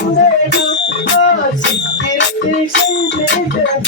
Go, oh, see,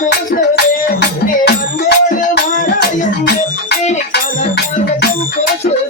Christmas,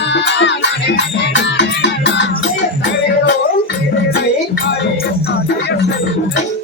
Thank you.